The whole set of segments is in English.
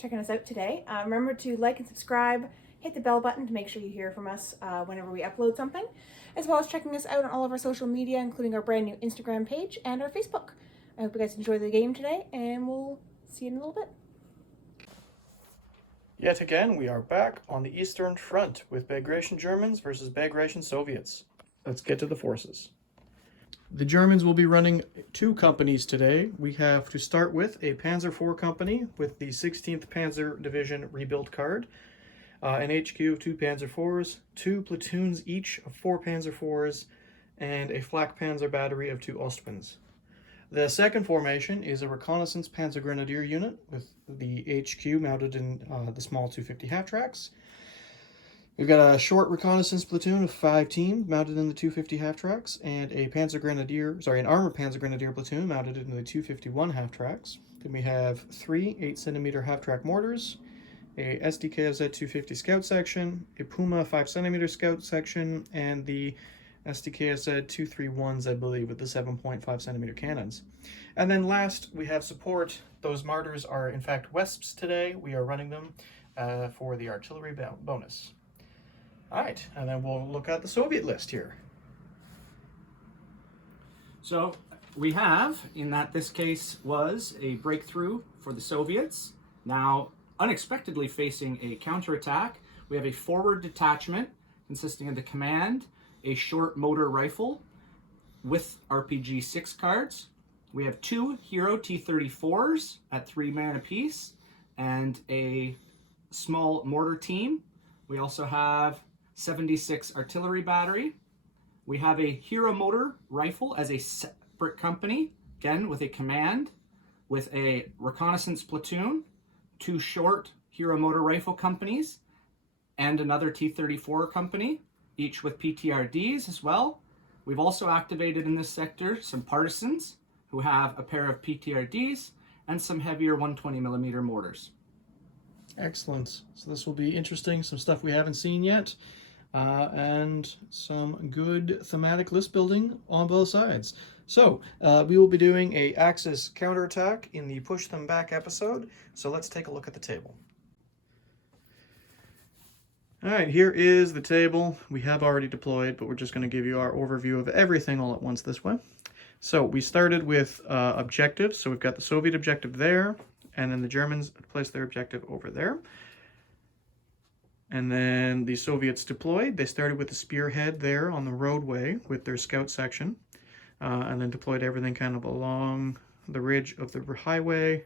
for checking us out today. Remember to like and subscribe, hit the bell button to make sure you hear from us whenever we upload something, as well as checking us out on all of our social media, including our brand new Instagram page and our Facebook. I hope you guys enjoy the game today, and we'll see you in a little bit. Yet again, we are back on the Eastern Front with Bagration Germans versus Bagration Soviets. Let's get to the forces. The Germans will be running 2 companies today. We have to start with a Panzer IV company with the 16th Panzer Division rebuilt card, an HQ of 2 Panzer IVs, 2 platoons each of 4 Panzer IVs, and a flak panzer battery of 2 Ostwinds. The second formation is a reconnaissance Panzer Grenadier unit with the HQ mounted in the small 250 half-tracks. We've got a short reconnaissance platoon of 5 teams mounted in the 250 half-tracks, and an armored Panzer Grenadier platoon mounted in the 251 half-tracks. Then we have 3 8cm half-track mortars, a SDKZ 250 scout section, a Puma 5cm scout section, and the SDKZ 231s, I believe, with the 7.5cm cannons. And then last, we have support. Those martyrs are, in fact, Wesps today. We are running them for the artillery bonus. All right, and then we'll look at the Soviet list here. So we have, in that this case was a breakthrough for the Soviets. Now, unexpectedly facing a counterattack, we have a forward detachment consisting of the command, a short motor rifle with RPG 6 cards. We have 2 Hero T-34s at 3 man apiece and a small mortar team. We also have 76 artillery battery. We have a Hero motor rifle as a separate company, again with a command, with a reconnaissance platoon, 2 short Hero motor rifle companies, and another T-34 company, each with PTRDs as well. We've also activated in this sector some partisans who have a pair of PTRDs and some heavier 120mm mortars. Excellent. So this will be interesting, some stuff we haven't seen yet, and some good thematic list building on both sides. So we will be doing a Axis counterattack in the Push Them Back episode, so let's take a look at the table. All right, here is the table. We have already deployed, but we're just going to give you our overview of everything all at once this way. So we started with objectives. So we've got the Soviet objective there, and then the Germans placed their objective over there. And then the Soviets deployed. They started with the spearhead there on the roadway with their scout section, and then deployed everything kind of along the ridge of the highway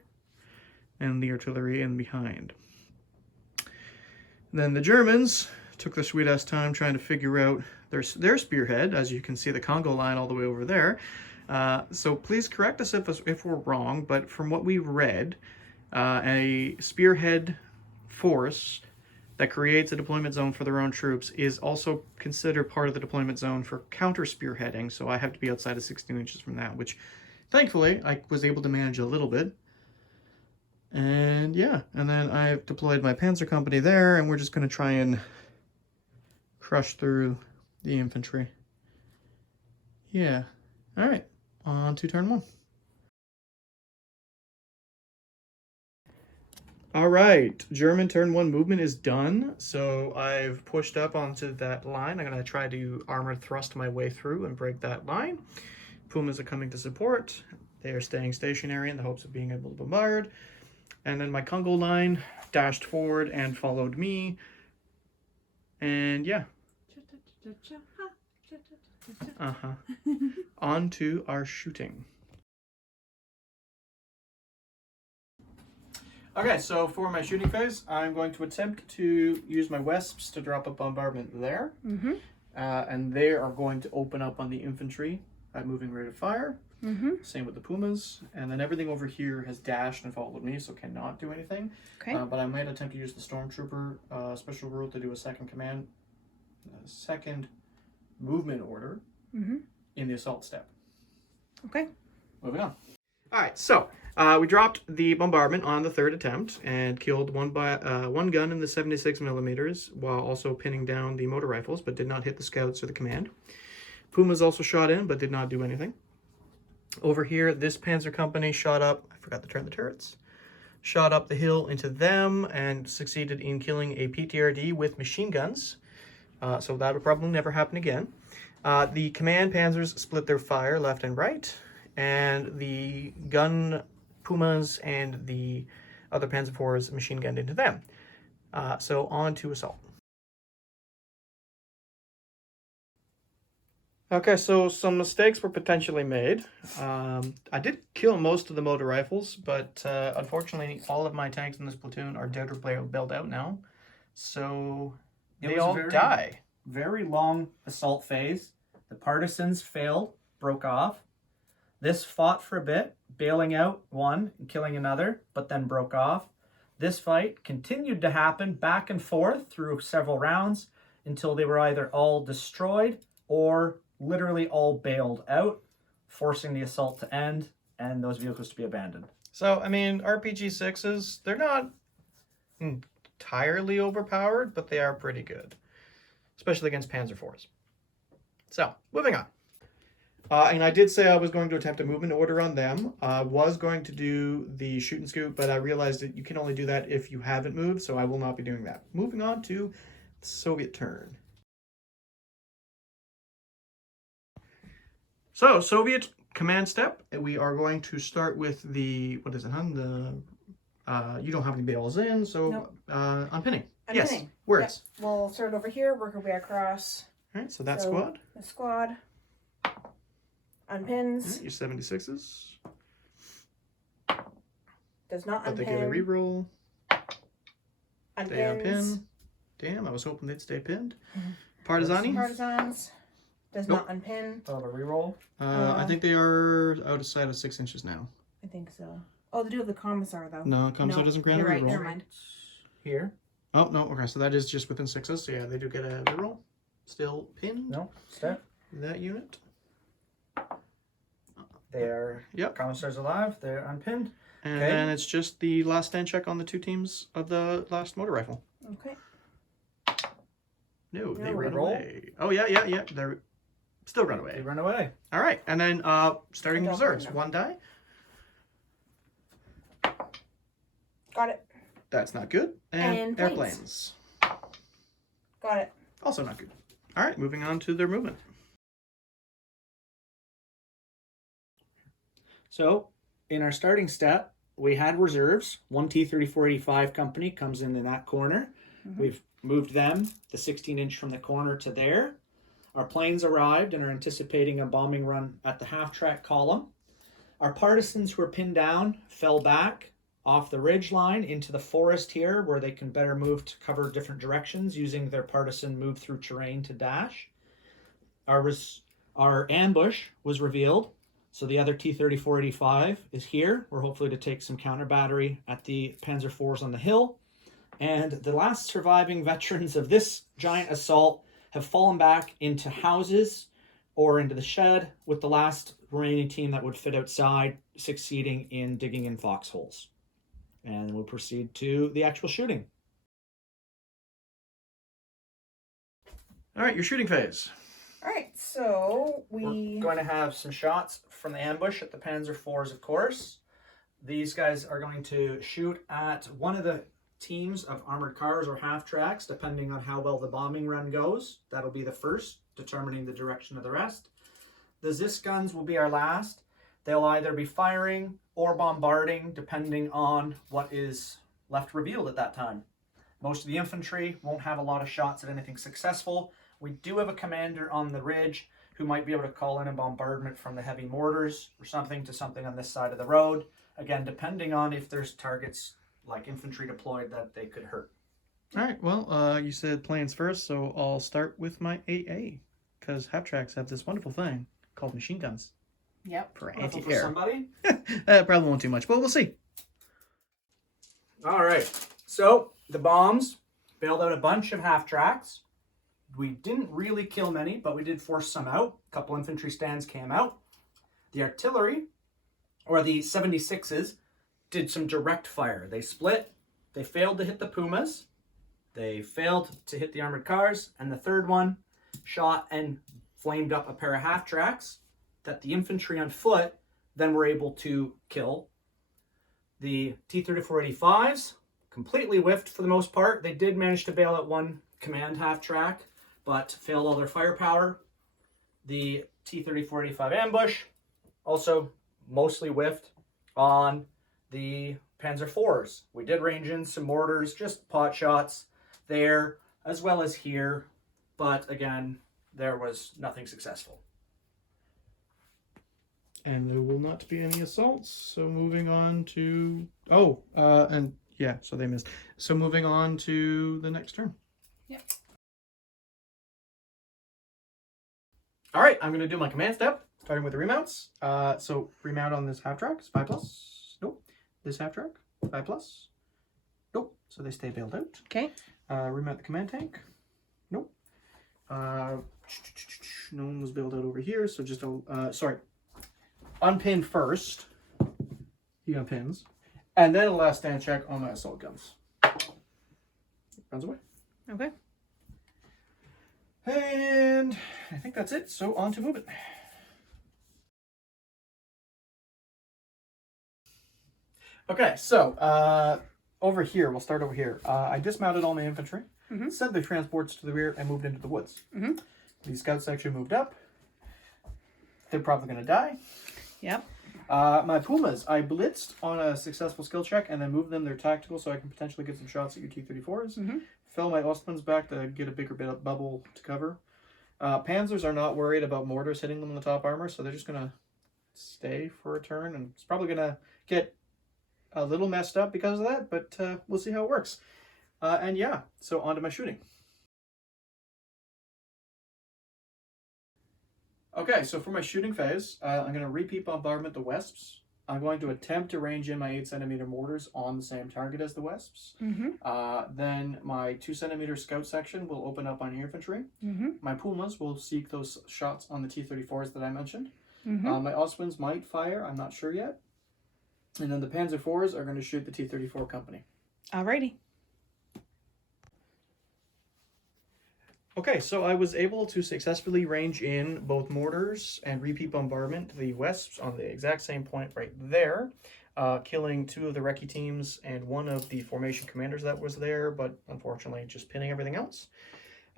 and the artillery in behind. Then the Germans took their sweet-ass time trying to figure out their spearhead. As you can see, the Congo line all the way over there. So please correct us if we're wrong, but from what we've read, a spearhead force that creates a deployment zone for their own troops is also considered part of the deployment zone for counter-spearheading, so I have to be outside of 16 inches from that, which thankfully I was able to manage a little bit. And yeah, and then I've deployed my Panzer company there, and we're just going to try and crush through the infantry. Yeah. All right, on to turn 1. All right, German turn 1 movement is done. So I've pushed up onto that line. I'm going to try to armor thrust my way through and break that line. Pumas are coming to support. They are staying stationary in the hopes of being able to bombard. And then my Congo line dashed forward and followed me. And yeah. On to our shooting. Okay, so for my shooting phase, I'm going to attempt to use my Wesps to drop a bombardment there. And they are going to open up on the infantry at moving rate of fire. Same with the Pumas, and then everything over here has dashed and followed me, so cannot do anything. Okay. But I might attempt to use the Stormtrooper special rule to do a second movement order in the assault step. Okay. Moving on. All right, so we dropped the bombardment on the 3rd attempt and killed one gun in the 76mm while also pinning down the motor rifles, but did not hit the scouts or the command. Pumas also shot in, but did not do anything. Over here, this Panzer company shot up, I forgot to turn the turrets, shot up the hill into them and succeeded in killing a PTRD with machine guns. So that would probably never happen again. The command panzers split their fire left and right, and the gun Pumas and the other Panzer IVs machine gunned into them. So on to assault. Okay, so some mistakes were potentially made. I did kill most of the motor rifles, but unfortunately all of my tanks in this platoon are dead or bailed out now. So they all die. Very long assault phase. The partisans failed, broke off. This fought for a bit, bailing out one and killing another, but then broke off. This fight continued to happen back and forth through several rounds until they were either all destroyed or literally all bailed out, forcing the assault to end and those vehicles to be abandoned. So, I mean, RPG-6s, they're not entirely overpowered, but they are pretty good, especially against Panzer IVs. So, moving on. And I did say I was going to attempt a movement order on them. I was going to do the shoot and scoot, but I realized that you can only do that if you haven't moved, so I will not be doing that. Moving on to the Soviet turn. So, Soviet command step. We are going to start with the, what is it, hun? You don't have any bales in, so Nope. Unpinning. Unpinning. Yes, words. Yep. We'll start over here, work our way across. All right, so that squad. The squad. Unpins. Your 76s. Does not But unpin. they get a reroll. Unpins. They unpin. Damn, I was hoping they'd stay pinned. Partisani. Partisans. Does Nope. not unpin. So the reroll. I think they are out of sight of 6 inches now. I think so. Oh, they do have the commissar though. No, commissar doesn't grant a You're right. reroll. Never mind. Here. Oh, no, okay, so that is just within 6s. So yeah, they do get a reroll. Still pinned. No, step. That unit. They are commissars alive. They're unpinned. And Okay. then it's just the last stand check on the 2 teams of the last motor rifle. Okay. No, they No, run roll. away. Oh, yeah. They're still run They away. run away. All right, and then starting I don't reserves. remember. 1 die. Got it. That's not good. And planes. airplanes. Got it. Also not good. All right, moving on to their movement. So, in our starting step, we had reserves. One T-3485 company comes in that corner. Mm-hmm. We've moved them, the 16-inch from the corner to there. Our planes arrived and are anticipating a bombing run at the half-track column. Our partisans who were pinned down fell back off the ridge line into the forest here, where they can better move to cover different directions using their partisan move through terrain to dash. Our ambush was revealed. So the other T-3485 is here. We're hopefully to take some counter battery at the Panzer IVs on the hill. And the last surviving veterans of this giant assault have fallen back into houses or into the shed, with the last remaining team that would fit outside succeeding in digging in foxholes. And we'll proceed to the actual shooting. All right, your shooting phase. All right. So We're going to have some shots from the ambush at the Panzer IVs, of course. These guys are going to shoot at one of the teams of armored cars or half tracks, depending on how well the bombing run goes. That'll be the first, determining the direction of the rest. The Zis guns will be our last. They'll either be firing or bombarding, depending on what is left revealed at that time. Most of the infantry won't have a lot of shots at anything successful. We do have a commander on the ridge who might be able to call in a bombardment from the heavy mortars or something to something on this side of the road. Again, depending on if there's targets like infantry deployed that they could hurt. All right, well, you said planes first, so I'll start with my AA, because half tracks have this wonderful thing called machine guns. Yep. For Wonderful for anti-air. somebody. Probably won't do much, but we'll see. All right, so the bombs bailed out a bunch of half tracks. We didn't really kill many, but we did force some out. A couple infantry stands came out. The artillery, or the 76s, did some direct fire. They split. They failed to hit the Pumas. They failed to hit the armored cars. And the third one shot and flamed up a pair of half tracks that the infantry on foot then were able to kill. The T-3485s completely whiffed for the most part. They did manage to bail out one command half-track, but failed all their firepower. The T-3485 ambush also mostly whiffed on the Panzer IVs. We did range in some mortars, just pot shots there, as well as here, but again, there was nothing successful. And there will not be any assaults, so moving on to... so they missed. So moving on to the next turn. Yep. All right, I'm going to do my command step, starting with the remounts. So remount on this half-track is 5+. Nope. This half-track, 5+. Nope. So they stay bailed out. Okay. Remount the command tank. Nope. No one was bailed out over here, so just unpin first. He unpins. And then a last stand check on my assault guns. Runs away. Okay. And I think that's it. So on to movement. Okay, so over here, we'll start over here. I dismounted all my infantry, sent the transports to the rear, and moved into the woods. The scout section moved up. They're probably going to die. Yep. My Pumas, I blitzed on a successful skill check and then moved them their tactical so I can potentially get some shots at your T-34s. Fell my Ostmans back to get a bigger bit of bubble to cover. Panzers are not worried about mortars hitting them in the top armor, so they're just going to stay for a turn, and it's probably going to get a little messed up because of that, but we'll see how it works. And yeah, so on to my shooting. Okay, so for my shooting phase, I'm going to repeat bombardment the Wesps. I'm going to attempt to range in my 8cm mortars on the same target as the Wesps. Then my 2cm scout section will open up on infantry. My Pumas will seek those shots on the T-34s that I mentioned. My Ostwinds might fire, I'm not sure yet. And then the Panzer IVs are going to shoot the T-34 company. Alrighty. Okay, so I was able to successfully range in both mortars and repeat bombardment the Wesps on the exact same point right there, killing 2 of the recce teams and 1 of the formation commanders that was there, but unfortunately just pinning everything else.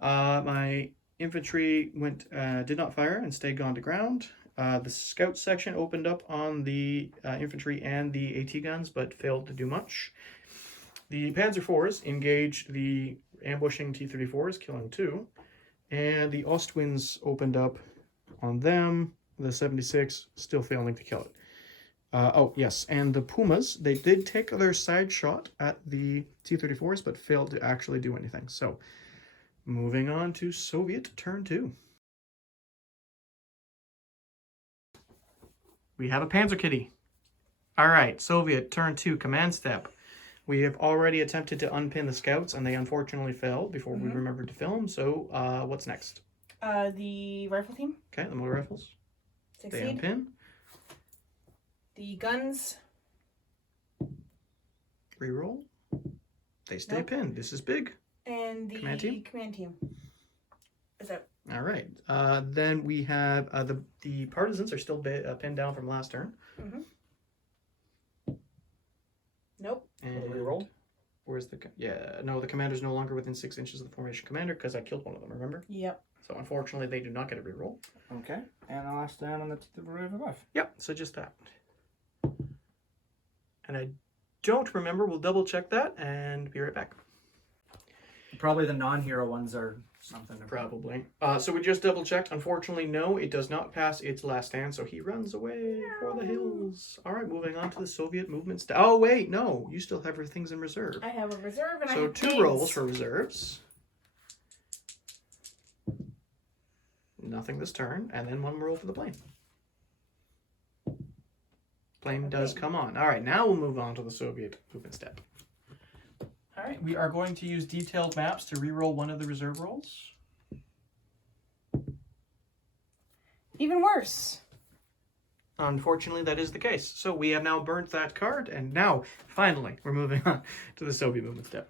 My infantry did not fire and stayed gone to ground. The scout section opened up on the infantry and the AT guns, but failed to do much. The Panzer IVs engaged the ambushing T-34s, killing 2. And the Ostwinds opened up on them. The 76 still failing to kill it. Oh, yes, and the Pumas, they did take their side shot at the T-34s, but failed to actually do anything. So, moving on to Soviet turn 2. We have a Panzer Kitty. All right, Soviet turn 2, command step. We have already attempted to unpin the scouts, and they unfortunately failed before we remembered to film. So, what's next? The rifle team. Okay, the motor rifles. Succeed. They unpin. The guns. Reroll. They stay pinned. This is big. And the command team. Is that... All right. Then we have the partisans are still pinned down from last turn. Nope. And reroll. Where's the... the commander's no longer within 6 inches of the formation commander because I killed one of them, remember? Yep. So unfortunately, they do not get a reroll. Okay. And the last stand on the T-35. Yep, so just that. And I don't remember. We'll double check that and be right back. Probably the non-hero ones are something. Probably. So we just double checked. Unfortunately, no, it does not pass its last stand, so he runs away for the hills. All right, moving on to the Soviet movements. Oh, wait, no. You still have things in reserve. I have a reserve and I So have 2 rolls for reserves. Nothing this turn, and then 1 roll for the plane. Plane does come on. All right, now we'll move on to the Soviet movement step. All right, we are going to use detailed maps to reroll 1 of the reserve rolls. Even worse. Unfortunately, that is the case. So we have now burnt that card, and now, finally, we're moving on to the Soviet movement step.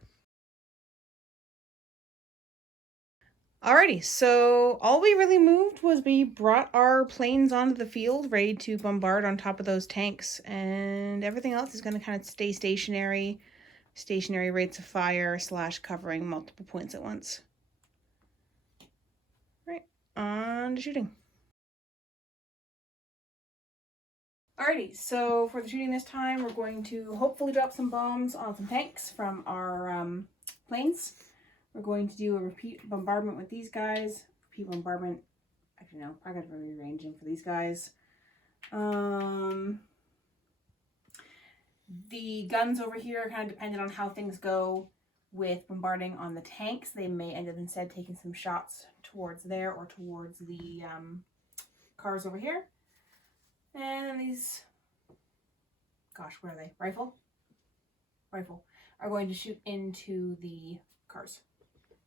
Alrighty, so all we really moved was we brought our planes onto the field, ready to bombard on top of those tanks, and everything else is going to kind of stay stationary rates of fire / covering multiple points at once. Right, on to shooting. Alrighty, so for the shooting this time, we're going to hopefully drop some bombs on some tanks from our planes. We're going to do a repeat bombardment with these guys. Repeat bombardment. Actually, no, I gotta rearrange them for these guys. The guns over here are kind of dependent on how things go with bombarding on the tanks. They may end up instead taking some shots towards there or towards the cars over here. And then these, gosh, where are they? Rifle, are going to shoot into the cars.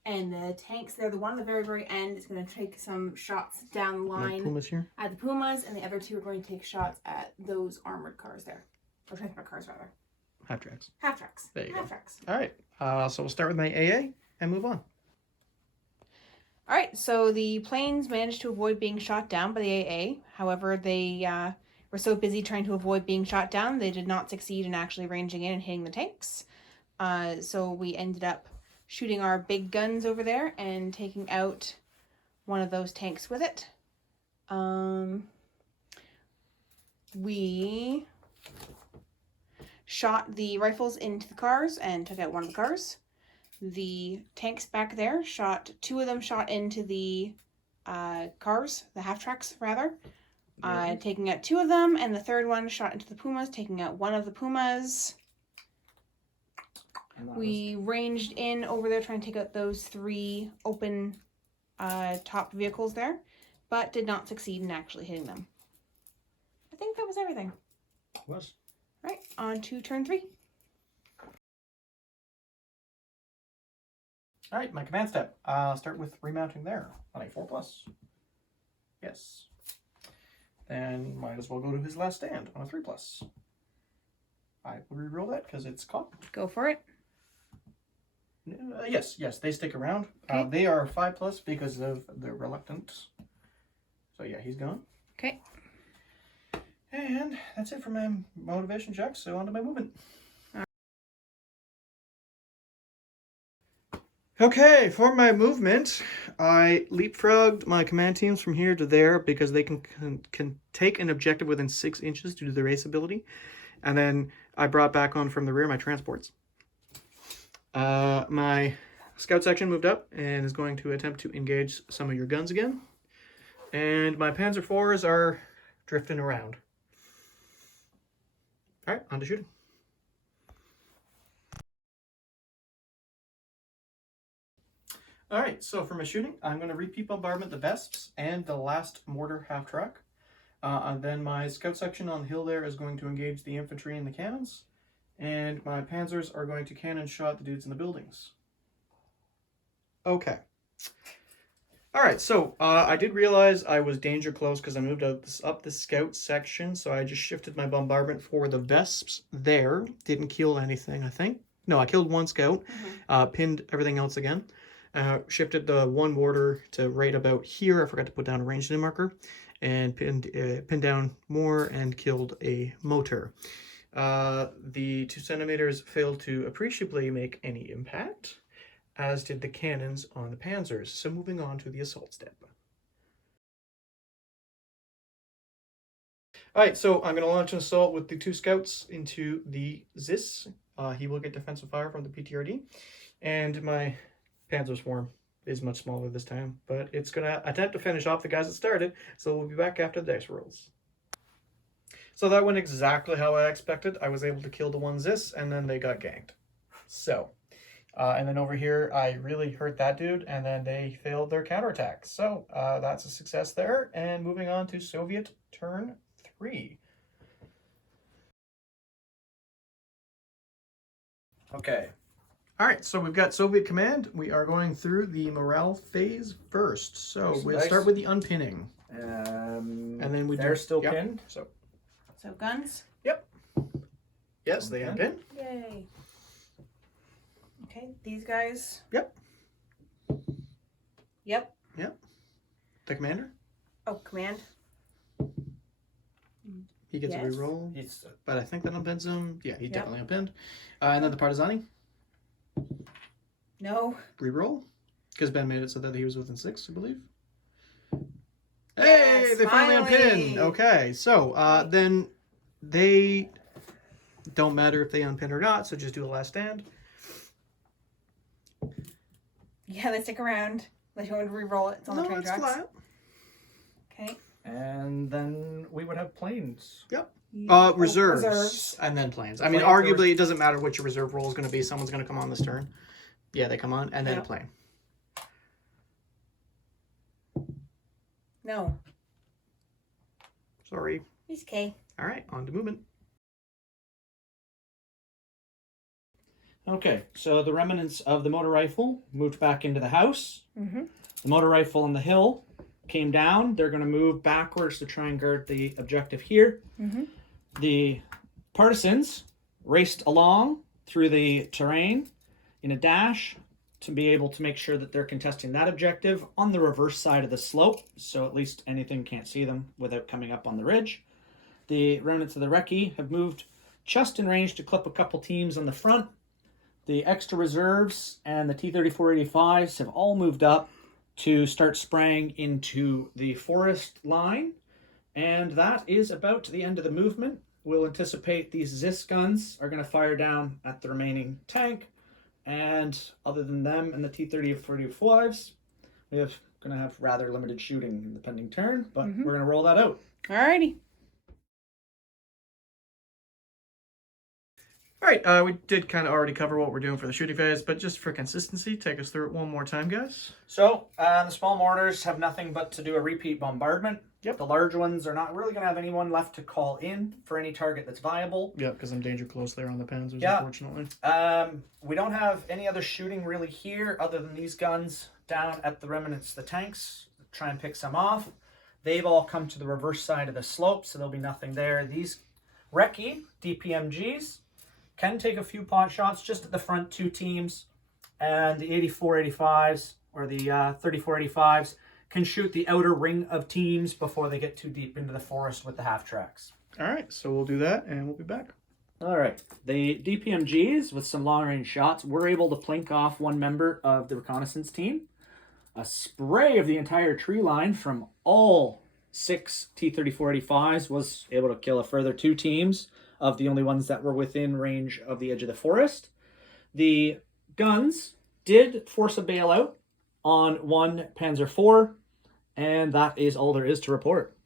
And the tanks, they're the one at the very, very end is going to take some shots down the line Pumas here? at the Pumas, and the other two are going to take shots at those armored cars there. Or transport cars, rather. Half tracks. Half tracks. There you Half go. tracks. All right. So we'll start with my AA and move on. All right, so the planes managed to avoid being shot down by the AA. However, they were so busy trying to avoid being shot down, they did not succeed in actually ranging in and hitting the tanks. So we ended up shooting our big guns over there and taking out one of those tanks with it. We shot the rifles into the cars and took out one of the cars. The tanks back there two of them shot into the cars, the half tracks rather, taking out two of them, and the third one shot into the Pumas, taking out one of the Pumas. We ranged in over there trying to take out those three open top vehicles there, but did not succeed in actually hitting them. I think that was everything. It was. Right, on to turn 3. All right, my command step. I'll start with remounting there on a 4+. Yes. Then might as well go to his last stand on a 3+. I will reroll that because it's caught. Go for it. Yes, they stick around. Okay. They are 5+ because of the reluctant. So yeah, he's gone. Okay. And that's it for my motivation check, so on to my movement. Okay, for my movement, I leapfrogged my command teams from here to there because they can take an objective within 6 inches due to the race ability. And then I brought back on from the rear my transports. My scout section moved up and is going to attempt to engage some of your guns again. And my Panzer IVs are drifting around. All right, on to shooting. All right, so for my shooting, I'm going to repeat bombardment the Vesps and the last mortar half-track. And then my scout section on the hill there is going to engage the infantry and the cannons. And my panzers are going to cannon shot the dudes in the buildings. Okay. All right, so I did realize I was danger close because I moved up the scout section, so I just shifted my bombardment for the Vesps there. Didn't kill anything, I think. No, I killed one scout, pinned everything else again. Shifted the one mortar to right about here. I forgot to put down a ranged in marker, and pinned down more and killed a motor. The 2 centimeters failed to appreciably make any impact, as did the cannons on the panzers. So moving on to the assault step. All right, so I'm going to launch an assault with the 2 scouts into the Zis. He will get defensive fire from the PTRD, and my Panzer Swarm is much smaller this time, but it's going to attempt to finish off the guys that started, so we'll be back after the dice rolls. So that went exactly how I expected. I was able to kill the one Zis, and then they got ganked. So, and then over here, I really hurt that dude, and then they failed their counterattack. So that's a success there, and moving on to Soviet turn 3. Okay. All right, so we've got Soviet command. We are going through the morale phase first. So we'll start with the unpinning. And then they're still pinned. So guns? Yep. Yes, they unpin. Yay. Okay, these guys? Yep. Yep. Yep. The commander? Oh, command. He gets Yes. a reroll. He's But I think that unpins him. Yeah, he's Yep. definitely unpinned. And then the Partisani? No. Reroll? Because Ben made it so that he was within 6, I believe. Yes, Hey, they finally unpin. Okay, so then they don't matter if they unpin or not, so just do a last stand. Yeah, they stick around. Unless you want to re-roll it. It's on the train tracks. Flat. Okay. and then we would have planes. Yep. Oh, Reserves. And then planes. I mean, arguably, it doesn't matter what your reserve roll is going to be. Someone's going to come on this turn. Yeah, they come on, and then a plane. No. Sorry. He's okay. All right, on to movement. Okay, so the remnants of the motor rifle moved back into the house. Mm-hmm. The motor rifle on the hill came down. They're going to move backwards to try and guard the objective here. Mm-hmm. The partisans raced along through the terrain in a dash to be able to make sure that they're contesting that objective on the reverse side of the slope, so at least anything can't see them without coming up on the ridge. The remnants of the recce have moved just in range to clip a couple teams on the front. The extra reserves and the T-3485s have all moved up to start spraying into the forest line. And that is about the end of the movement. We'll anticipate these Zis guns are going to fire down at the remaining tank. And other than them and the T-3485s, we're going to have rather limited shooting in the pending turn. But we're going to roll that out. Alrighty. All right, we did kind of already cover what we're doing for the shooting phase, but just for consistency, take us through it one more time, guys. So, the small mortars have nothing but to do a repeat bombardment. Yep. The large ones are not really going to have anyone left to call in for any target that's viable. Yep, because I'm danger close there on the Panzers, Yeah. unfortunately. We don't have any other shooting really here other than these guns down at the remnants, the tanks. Try and pick some off. They've all come to the reverse side of the slope, so there'll be nothing there. These recce, DPMGs, can take a few pot shots just at the front two teams, and the 8485s or the 3485s can shoot the outer ring of teams before they get too deep into the forest with the half tracks. All right, so we'll do that, and we'll be back. All right, the DPMGs with some long range shots were able to plink off one member of the reconnaissance team. A spray of the entire tree line from all 6 T-3485s was able to kill a further 2 teams of the only ones that were within range of the edge of the forest. The guns did force a bailout on one Panzer IV, and that is all there is to report.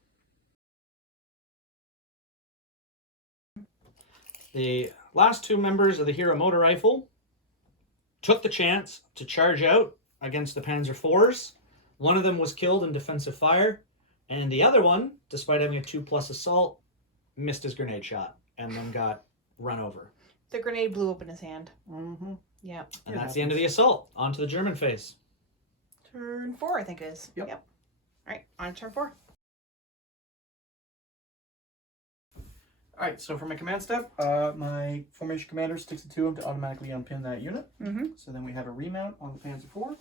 The last 2 members of the Hero Motor Rifle took the chance to charge out against the Panzer IVs. One of them was killed in defensive fire, and the other one, despite having a 2+ assault, missed his grenade shot and then got run over. The grenade blew up in his hand. Mm-hmm. Yeah. And that's the end of the assault. On to the German phase. Turn 4, I think it is. Yep. All right, on to turn 4. All right, so for my command step, my formation commander sticks it to him to automatically unpin that unit. Mm-hmm. So then we have a remount on the Panzer IV.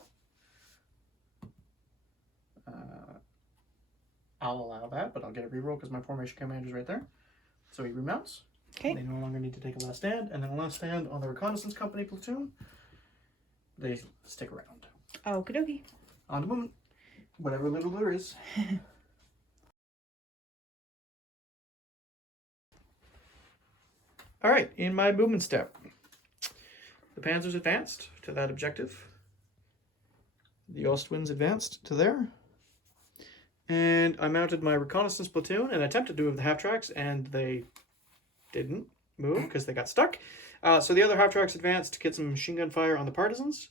I'll allow that, but I'll get a reroll because my formation commander is right there. So he remounts. Okay. They no longer need to take a last stand, and then a last stand on the reconnaissance company platoon. They stick around. Okie dokie. On to movement. Whatever little there is. All right, in my movement step, the Panzers advanced to that objective. The Ostwinds advanced to there. And I mounted my reconnaissance platoon and attempted to move the half tracks, and they didn't move because they got stuck. So the other half tracks advanced to get some machine gun fire on the partisans,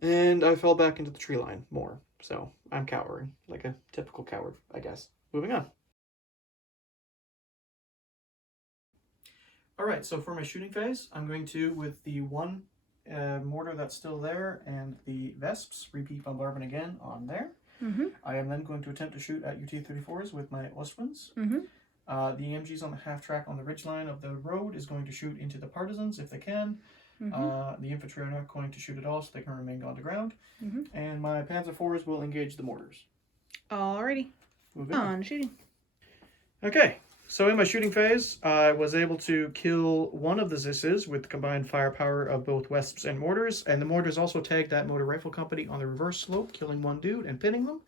and I fell back into the tree line more. So I'm cowering, like a typical coward, I guess. Moving on. All right, so for my shooting phase, I'm going to, with the one mortar that's still there and the Vesps, repeat bombardment again on there. Mm-hmm. I am then going to attempt to shoot at UT-34s with my Ostwinds. Mm-hmm. The AMGs on the half track on the ridge line of the road is going to shoot into the partisans if they can. The infantry are not going to shoot at all, so they can remain on the ground. And my Panzer IVs will engage the mortars. Alrighty. Moving on shooting. Okay, so in my shooting phase, I was able to kill one of the Zisses with the combined firepower of both Wesps and mortars, and the mortars also tagged that motor rifle company on the reverse slope, killing one dude and pinning them.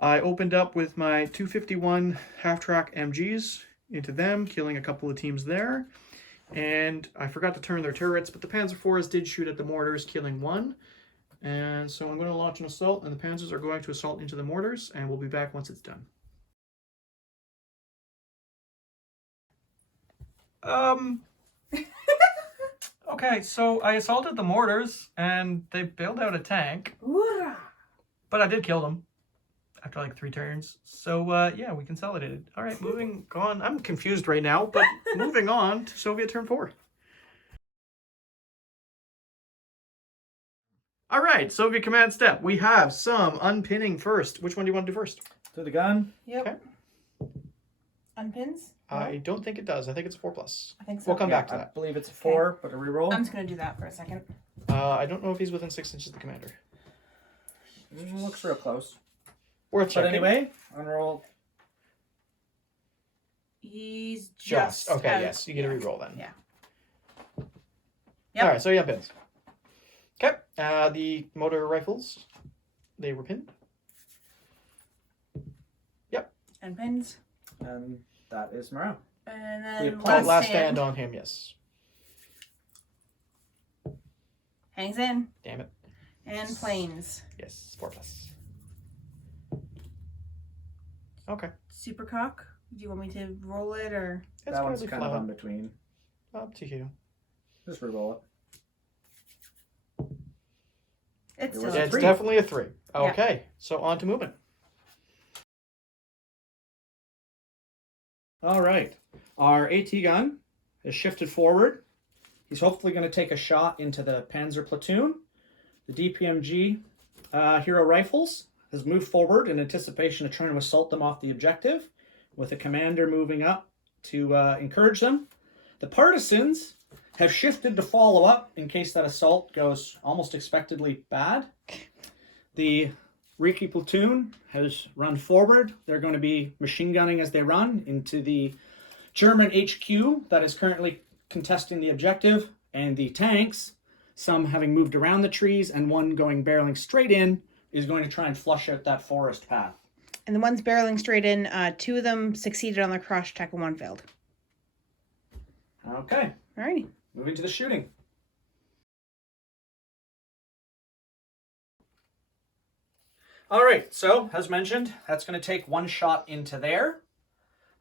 I opened up with my 251 half-track MGs into them, killing a couple of teams there. And I forgot to turn their turrets, but the Panzer IVs did shoot at the mortars, killing one. And so I'm going to launch an assault, and the Panzers are going to assault into the mortars, and we'll be back once it's done. Okay, so I assaulted the mortars, and they bailed out a tank. But I did kill them after like 3 turns. So, yeah, we consolidated. All right, moving on. I'm confused right now, but moving on to Soviet turn 4. All right, Soviet command step. We have some unpinning first. Which one do you want to do first? To the gun. Yep. Okay. Unpins? I don't think it does. I think it's a 4+. I think so. We'll come back to I that. believe it's a 4, but a reroll. I'm just going to do that for a second. I don't know if he's within 6 inches of the commander. Looks real close. Worth But checking. anyway, unroll. He's just Okay, out. yes. You get a reroll then. Yeah. Yep. All right, so yeah, pins. Okay, the motor rifles, they were pinned. Yep. And pins. And that is morale. And We then have Last stand on him, yes. hangs in. Damn it. And planes. Yes, 4+. Okay. Super cock. Do you want me to roll it or? It's That one's fairly kind of flat. in between. Up to you. Just reroll it. It's It still was Yeah, a it's 3. definitely a 3. Yeah. Okay, so on to movement. All right. Our AT gun has shifted forward. He's hopefully going to take a shot into the Panzer platoon. The DPMG Hero Rifles has moved forward in anticipation of trying to assault them off the objective, with the commander moving up to encourage them. The Partisans have shifted to follow up in case that assault goes almost expectedly bad. The Recon platoon has run forward. They're going to be machine gunning as they run into the German HQ that is currently contesting the objective, and the tanks, some having moved around the trees and one going barreling straight in, is going to try and flush out that forest path. And the ones barreling straight in, 2 of them succeeded on their cross attack and 1 failed. Okay, Alrighty. moving to the shooting. All right, so as mentioned, that's going to take 1 shot into there.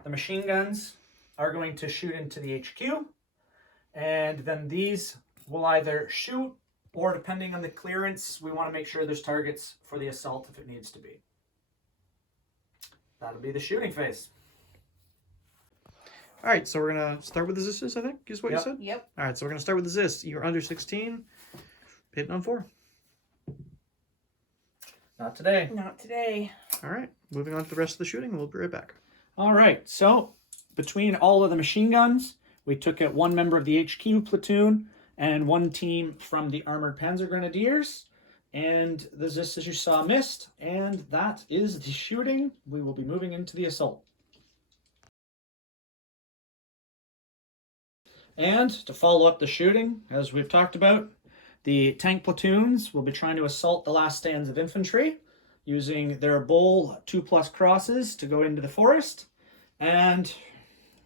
The machine guns are going to shoot into the HQ, and then these will either shoot, or depending on the clearance, we want to make sure there's targets for the assault if it needs to be. That'll be the shooting phase. All right, so we're going to start with the Zisses, I think, is what you Yep. said? Yep. All right, so we're going to start with the Zis. You're under 16, hitting on 4. Not today. Not today. All right, moving on to the rest of the shooting. We'll be right back. All right, so between all of the machine guns, we took out 1 member of the HQ platoon and 1 team from the Armored Panzer Grenadiers. And the Zis, as you saw, missed. And that is the shooting. We will be moving into the assault. And to follow up the shooting, as we've talked about, the tank platoons will be trying to assault the last stands of infantry using their Bull 2+ crosses to go into the forest. And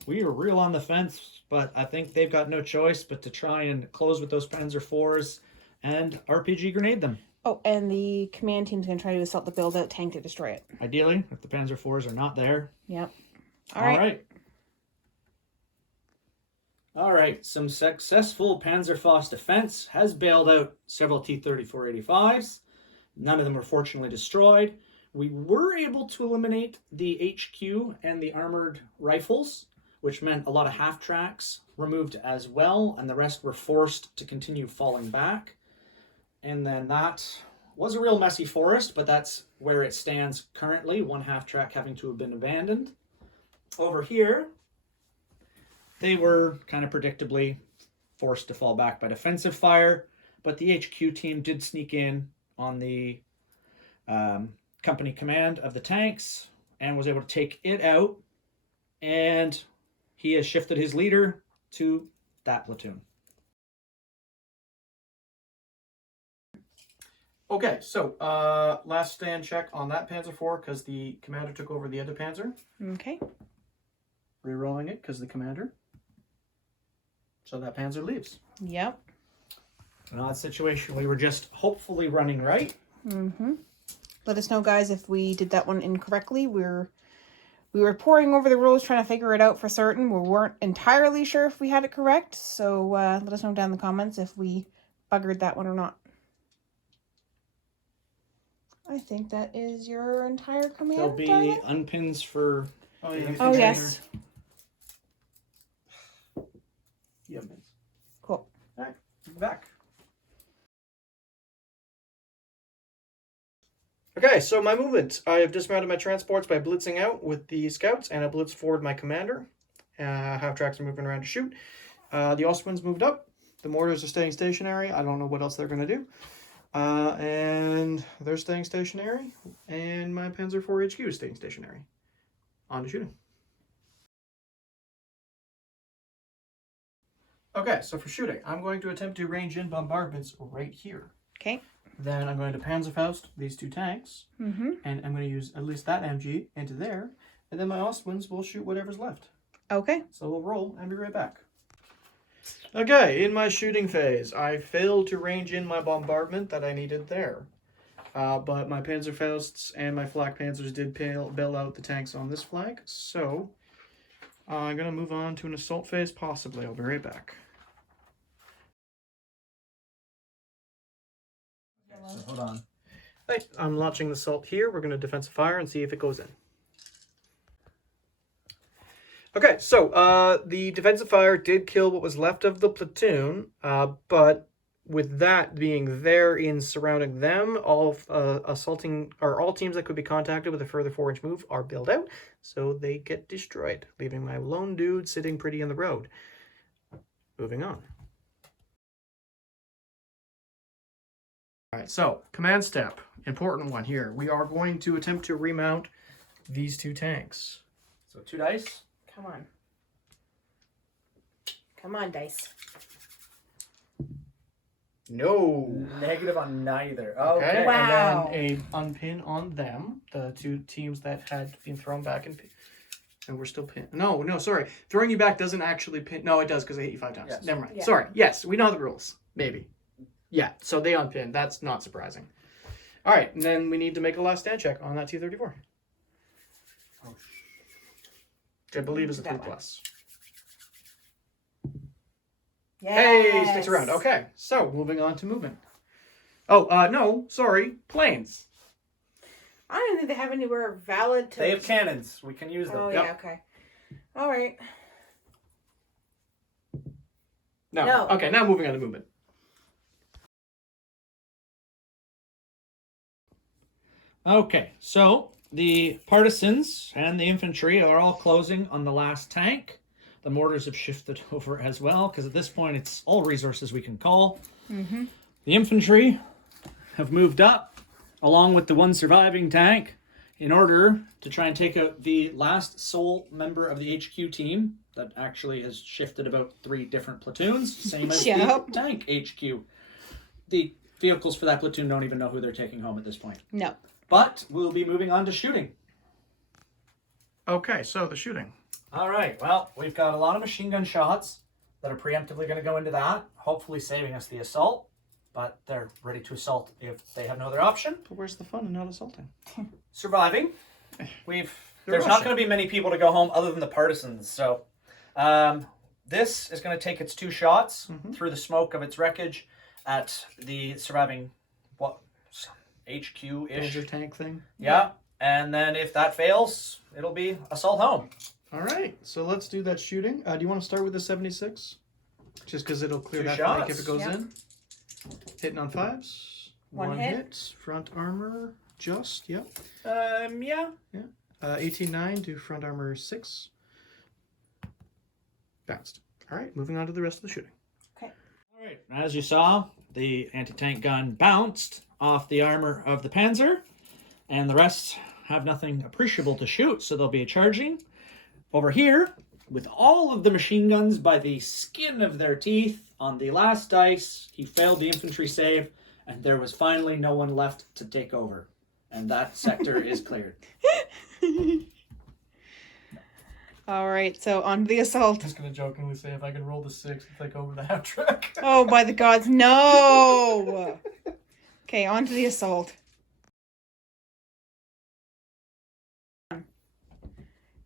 we are real on the fence, but I think they've got no choice but to try and close with those Panzer IVs and RPG grenade them. Oh, and the command team's going to try to assault the build-out tank to destroy it. Ideally, if the Panzer IVs are not there. Yep. All right. All right, some successful Panzerfaust defense has bailed out several T-34-85s. None of them were fortunately destroyed. We were able to eliminate the HQ and the armored rifles, which meant a lot of half-tracks removed as well, and the rest were forced to continue falling back. And then that was a real messy forest, but that's where it stands currently, 1 half-track having to have been abandoned. Over here, they were kind of predictably forced to fall back by defensive fire, but the HQ team did sneak in on the company command of the tanks and was able to take it out, and he has shifted his leader to that platoon. Okay, so last stand check on that Panzer IV because the commander took over the other Panzer. Okay. Rerolling it because the commander. So that Panzer leaves. Yep. In that situation, we were just hopefully running right. Mm-hmm. Let us know, guys, if we did that one incorrectly. We were poring over the rules, trying to figure it out for certain. We weren't entirely sure if we had it correct, so let us know down in the comments if we buggered that one or not. I think that is your entire command. There'll be darling? unpins for... Oh, yeah. Oh, yes. Yeah, miss. Cool. All right, back. Okay, so my movement. I have dismounted my transports by blitzing out with the scouts, and I blitz forward my commander. Half tracks are moving around to shoot. The Austrians moved up. The mortars are staying stationary. I don't know what else they're going to do. And they're staying stationary. And my Panzer IV HQ is staying stationary. On to shooting. Okay, so for shooting, I'm going to attempt to range in bombardments right here. Okay. Then I'm going to Panzerfaust these two tanks, Mm-hmm. and I'm going to use at least that MG into there, and then my Austrians will shoot whatever's left. Okay. So we'll roll and be right back. Okay, in my shooting phase, I failed to range in my bombardment that I needed there. But my Panzerfausts and my Flak Panzers did bail out the tanks on this flag, so I'm going to move on to an assault phase, possibly. I'll be right back. So hold on. Right, I'm launching the assault here. We're going to defensive fire and see if it goes in. Okay, so the defensive fire did kill what was left of the platoon, but with that being there in surrounding them, all all teams that could be contacted with a further 4-inch move are bailed out, so they get destroyed, leaving my lone dude sitting pretty in the road. Moving on. All right, so command step, important one here. We are going to attempt to remount these two tanks. So 2 dice. Come on. Come on, dice. No. Negative on neither. Okay. Wow. And then a unpin on them, the two teams that had been thrown back and we're still pinned. No, sorry. Throwing you back doesn't actually pin. No, it does because I hit you 5 times. Yes. Never mind. Yeah. Sorry. Yes, we know the rules. Maybe. Yeah, so they unpin. That's not surprising. All right, and then we need to make a last stand check on that T-34. Which I believe is a 3+. Yes. Hey, sticks around. Okay, so moving on to movement. Oh, no, sorry, planes. I don't think they have anywhere valid to... They have cannons. We can use them. Oh, Yep. yeah, okay. All right. No. Okay, now moving on to movement. Okay, so the partisans and the infantry are all closing on the last tank. The mortars have shifted over as well, because at this point it's all resources we can call. Mm-hmm. The infantry have moved up, along with the one surviving tank, in order to try and take out the last sole member of the HQ team that actually has shifted about 3 different platoons, same as Yep. the tank HQ. The vehicles for that platoon don't even know who they're taking home at this point. No. But we'll be moving on to shooting. Okay, so the shooting. All right, well, we've got a lot of machine gun shots that are preemptively going to go into that, hopefully saving us the assault, but they're ready to assault if they have no other option. But where's the fun in not assaulting? Surviving. There's Russian. not going to be many people to go home other than the partisans, so this is going to take its 2 shots through the smoke of its wreckage at the surviving, HQ-ish. Panzer tank thing. Yeah, and then if that fails, it'll be assault home. All right, so let's do that shooting. Do you want to start with the 76? Just because it'll clear 2 that shots. flank if it goes Yep. in. Hitting on 5s. One hit. Front armor, just, yep. Yeah. 18-9 to front armor 6. Bounced. All right, moving on to the rest of the shooting. Okay. Alright, as you saw, the anti-tank gun bounced off the armor of the Panzer, and the rest have nothing appreciable to shoot, so they'll be charging. Over here, with all of the machine guns by the skin of their teeth, on the last dice, he failed the infantry save, and there was finally no one left to take over. And that sector is cleared. All right, so on to the assault. I'm just gonna jokingly say if I can roll the 6 and take over the half track. Oh, by the gods, no! Okay, on to the assault.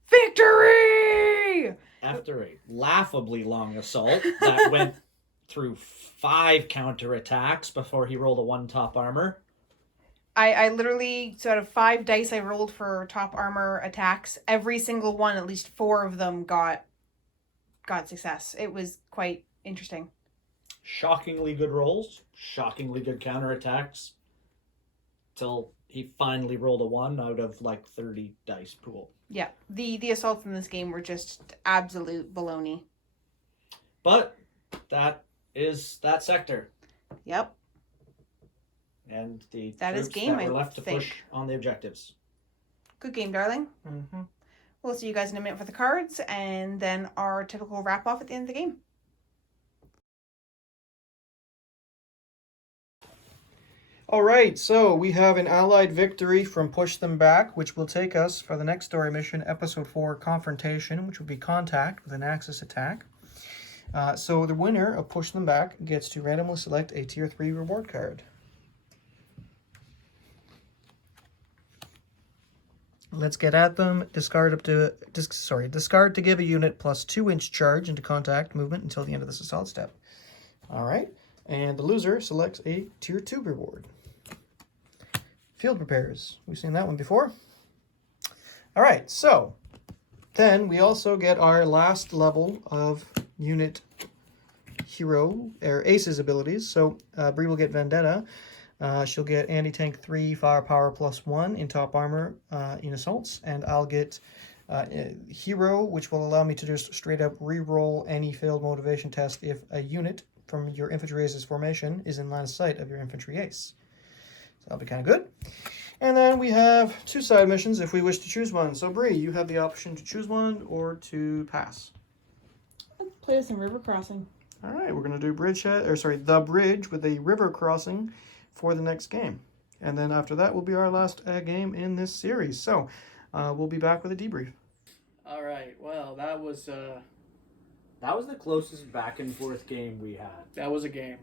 Victory! After a laughably long assault that went through 5 counterattacks before he rolled a 1 top armor. I literally, so out of 5 dice I rolled for top armor attacks, every single one, at least 4 of them got success. It was quite interesting. Shockingly good rolls, shockingly good counterattacks, till he finally rolled a 1 out of like 30 dice pool. Yeah, the assaults in this game were just absolute baloney. But that is that sector. Yep. And the That troops is game, that were I left to think. push on the objectives. Good game, darling. Mm-hmm. We'll see you guys in a minute for the cards, and then our typical wrap-off at the end of the game. Alright, so we have an Allied victory from Push Them Back, which will take us for the next story mission, Episode 4, Confrontation, which will be Contact with an Axis attack. So the winner of Push Them Back gets to randomly select a Tier 3 reward card. Let's get at them. Discard to give a unit plus 2-inch charge into contact movement until the end of this assault step. Alright, and the loser selects a Tier 2 reward. Field Repairs. We've seen that one before. Alright, so then we also get our last level of unit hero, or Ace's abilities. So Bree will get Vendetta. She'll get anti-tank 3, firepower +1 in top armor in assaults, and I'll get hero, which will allow me to just straight up re-roll any failed motivation test if a unit from your infantry ace's formation is in line of sight of your infantry ace. So that'll be kind of good. And then we have 2 side missions if we wish to choose one. So Bree, you have the option to choose one or to pass. Let's play some river crossing. All right, we're going to do the bridge with a river crossing for the next game. And then after that will be our last game in this series. So we'll be back with a debrief. All right. Well, that was the closest back and forth game we had. that was a game.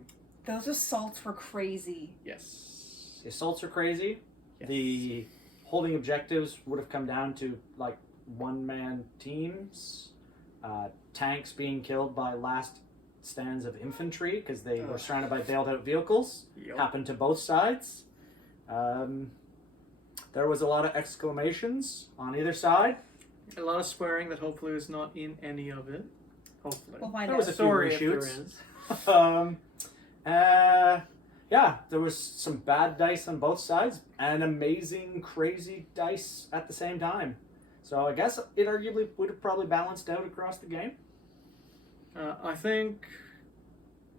Those assaults were crazy. Yes. The assaults are crazy. Yes. The holding objectives would have come down to like 1-man teams. Tanks being killed by last stands of infantry because they were surrounded by bailed out vehicles. Yep. Happened to both sides. There was a lot of exclamations on either side. A lot of swearing that hopefully was not in any of it. Hopefully. We'll find There out. was a few Sorry if there reshoots. is. Yeah, there was some bad dice on both sides and amazing, crazy dice at the same time. So I guess it arguably would have probably balanced out across the game. I think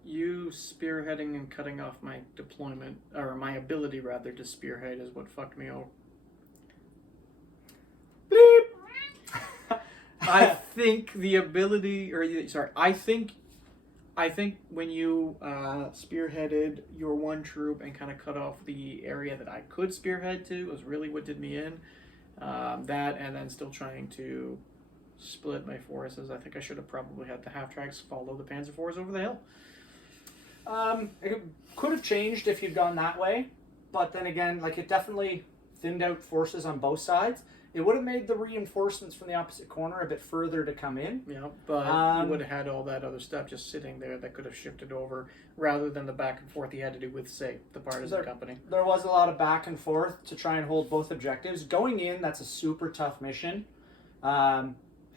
you spearheading and cutting off my deployment, or my ability rather to spearhead, is what fucked me over. Bleep! I think the ability, I think when you spearheaded your one troop and kind of cut off the area that I could spearhead to was really what did me in. That and then still trying to split my forces. I think I should have probably had the half tracks follow the Panzer IVs over the hill. It could have changed if you'd gone that way, but then again, like it definitely thinned out forces on both sides. It would have made the reinforcements from the opposite corner a bit further to come in. Yeah, but you would have had all that other stuff just sitting there that could have shifted over rather than the back and forth you had to do with, say, the partisan company. There was a lot of back and forth to try and hold both objectives. Going in, that's a super tough mission.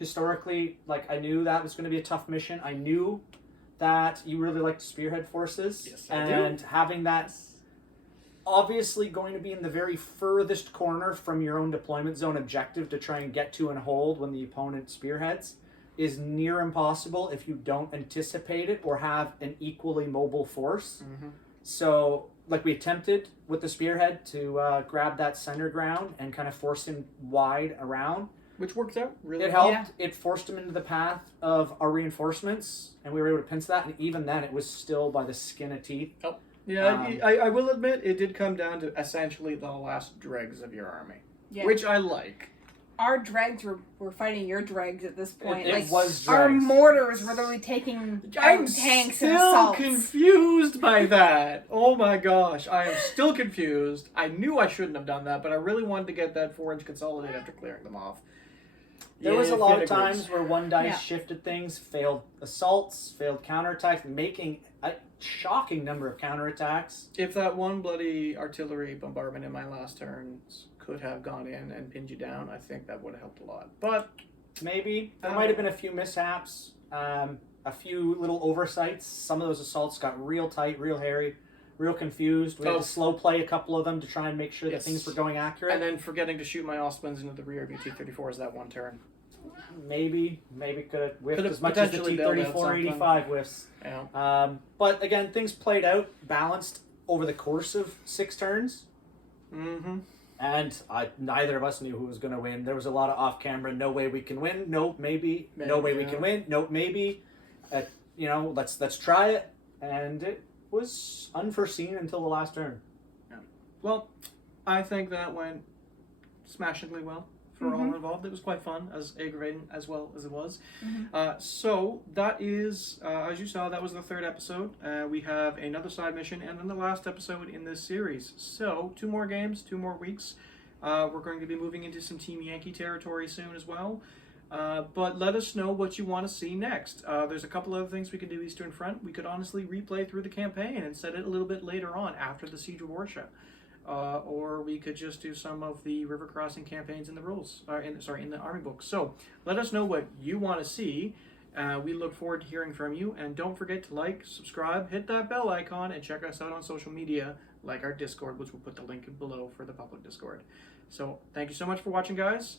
Historically, like I knew that was going to be a tough mission. I knew that you really like to spearhead forces. Yes, I and do. Having that obviously going to be in the very furthest corner from your own deployment zone objective to try and get to and hold when the opponent spearheads is near impossible if you don't anticipate it or have an equally mobile force. Mm-hmm. So, like, we attempted with the spearhead to grab that center ground and kind of force him wide around. Which worked out really It well. helped. It forced him into the path of our reinforcements, and we were able to pinch that. And even then, it was still by the skin of teeth. Yeah, I will admit it did come down to essentially the last dregs of your army, Yeah. which I like. Our dregs were fighting your dregs at this point. It was our dregs. mortars were literally taking I'm out tanks and still assaults. confused by that. Oh my gosh, I am still confused. I knew I shouldn't have done that, but I really wanted to get that 4-inch consolidate after clearing them off. There was a lot of Finn agrees. times where one dice Yeah. shifted things, failed assaults, failed counterattacks, making a shocking number of counterattacks. If that one bloody artillery bombardment in my last turns could have gone in and pinned you down, I think that would have helped a lot. But Maybe. There might have been a few mishaps, a few little oversights. Some of those assaults got real tight, real hairy, real confused. We had to slow play a couple of them to try and make sure that things were going accurate. And then forgetting to shoot my Osmonds into the rear of your T-34s that one turn. Maybe could have whiffed Could've as much as the potentially bailed out T-34-85 whiffs. Yeah. But again, things played out balanced over the course of 6 turns. Mm-hmm. And neither of us knew who was going to win. There was a lot of off-camera, no way we can win, nope, maybe, no way we can win, nope, maybe. Let's try it. And it was unforeseen until the last turn. Yeah. Well, I think that went smashingly well for all involved. It was quite fun, as aggravating as well as it was. So that is, as you saw, that was the 3rd episode. We have another side mission and then the last episode in this series. So 2 more games, 2 more weeks. We're going to be moving into some Team Yankee territory soon as well. But let us know what you want to see next. There's a couple other things we could do Eastern Front. We could honestly replay through the campaign and set it a little bit later on after the Siege of Orsha. Or we could just do some of the river crossing campaigns in the rules, in the army book. So let us know what you want to see. We look forward to hearing from you, and don't forget to like, subscribe, hit that bell icon, and check us out on social media, like our Discord, which we'll put the link below for the public Discord. So thank you so much for watching, guys.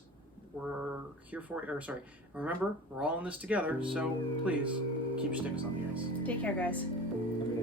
We're here for, remember, we're all in this together. So please keep your sticks on the ice. Take care, guys. Have a good